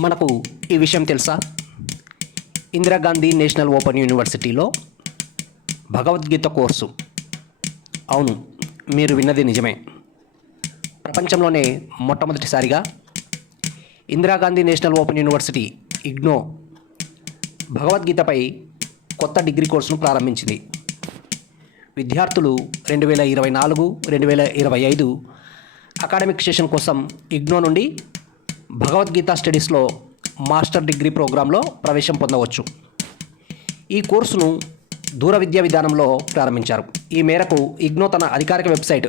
మనకు ఈ విషయం తెలుసా? ఇందిరాగాంధీ నేషనల్ ఓపెన్ యూనివర్సిటీలో భగవద్గీత కోర్సు. అవును మీరు విన్నది నిజమే. ప్రపంచంలోనే మొట్టమొదటిసారిగా Indira Gandhi national open university IGNOU భగవద్గీతపై కొత్త డిగ్రీ కోర్సును ప్రారంభించింది. విద్యార్థులు రెండు వేల ఇరవై నాలుగు రెండు వేల ఇరవై ఐదు అకాడమిక్ సెషన్ కోసం ఇగ్నో నుండి భగవద్గీత స్టడీస్లో మాస్టర్ డిగ్రీ ప్రోగ్రాంలో ప్రవేశం పొందవచ్చు. ఈ కోర్సును దూర విద్యా విధానంలో ప్రారంభించారు. ఈ మేరకు ఇగ్నో తన అధికారిక website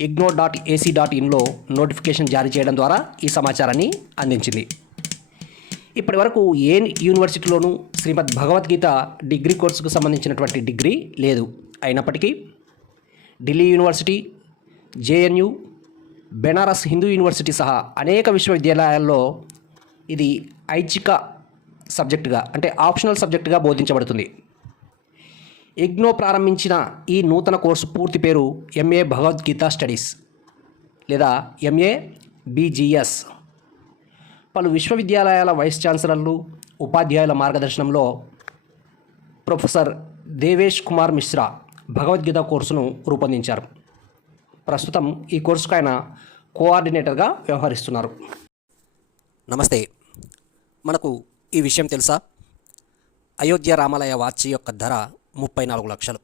IGNOU dot AC dot ఇన్లో notification జారీ చేయడం ద్వారా ఈ సమాచారాన్ని అందించింది. ఇప్పటి వరకు ఏ యూనివర్సిటీలోనూ శ్రీమద్ భగవద్గీత డిగ్రీ కోర్సుకు సంబంధించినటువంటి డిగ్రీ లేదు. అయినప్పటికీ Delhi university JNU Banaras Hindu university సహా అనేక విశ్వవిద్యాలయాల్లో ఇది ఐచ్ఛిక సబ్జెక్టుగా అంటే ఆప్షనల్ సబ్జెక్టుగా బోధించబడుతుంది. ఇగ్నో ప్రారంభించిన ఈ నూతన కోర్సు పూర్తి పేరు ఎంఏ భగవద్గీత స్టడీస్ లేదా ఎంఏ బీజీఎస్ పలు విశ్వవిద్యాలయాల వైస్ ఛాన్సలర్లు ఉపాధ్యాయుల మార్గదర్శనంలో ప్రొఫెసర్ దేవేష్ కుమార్ మిశ్రా భగవద్గీత కోర్సును రూపొందించారు. ప్రస్తుతం ఈ కోర్సుకు ఆయన కోఆర్డినేటర్గా వ్యవహరిస్తున్నారు. నమస్తే. మనకు ఈ విషయం తెలుసా? అయోధ్య రామాలయ వాచ్ యొక్క ధర ముప్పై నాలుగు లక్షలు.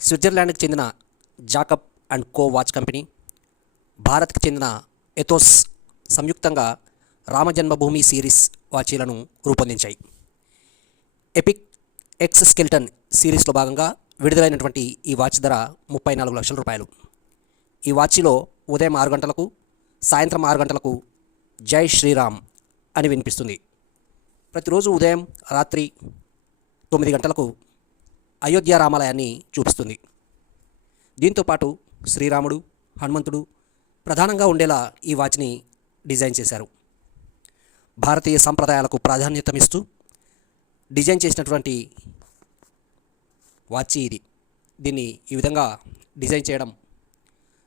స్విట్జర్లాండ్కి చెందిన Jacob and co watch company భారత్కి చెందిన ఎథోస్ సంయుక్తంగా రామజన్మభూమి సిరీస్ వాచీలను రూపొందించాయి. ఎపిక్ ఎక్స్ స్కెల్టన్ సిరీస్లో భాగంగా విడుదలైనటువంటి ఈ వాచ్ ధర ముప్పై నాలుగు లక్షల రూపాయలు. ఈ వాచిలో ఉదయం ఆరు గంటలకు సాయంత్రం ఆరు గంటలకు జై శ్రీరామ్ అని వినిపిస్తుంది. ప్రతిరోజు ఉదయం రాత్రి తొమ్మిది గంటలకు అయోధ్య రామాలయాన్ని చూపిస్తుంది. దీంతోపాటు శ్రీరాముడు హనుమంతుడు ప్రధానంగా ఉండేలా ఈ వాచ్ని డిజైన్ చేశారు. భారతీయ సంప్రదాయాలకు ప్రాధాన్యతమిస్తూ డిజైన్ చేసినటువంటి వాచ్ ఇది. దీన్ని ఈ విధంగా డిజైన్ చేయడం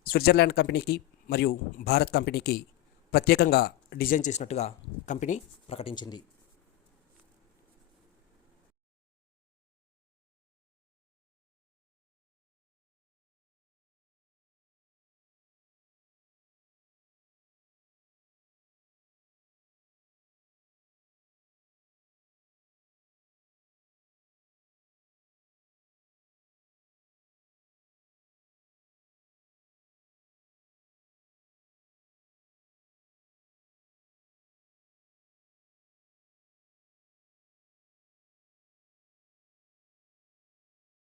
స్విట్జర్లాండ్ కంపెనీకి మరియు భారత్ కంపెనీకి ప్రత్యేకంగా డిజైన్ చేసినట్టుగా కంపెనీ ప్రకటించింది.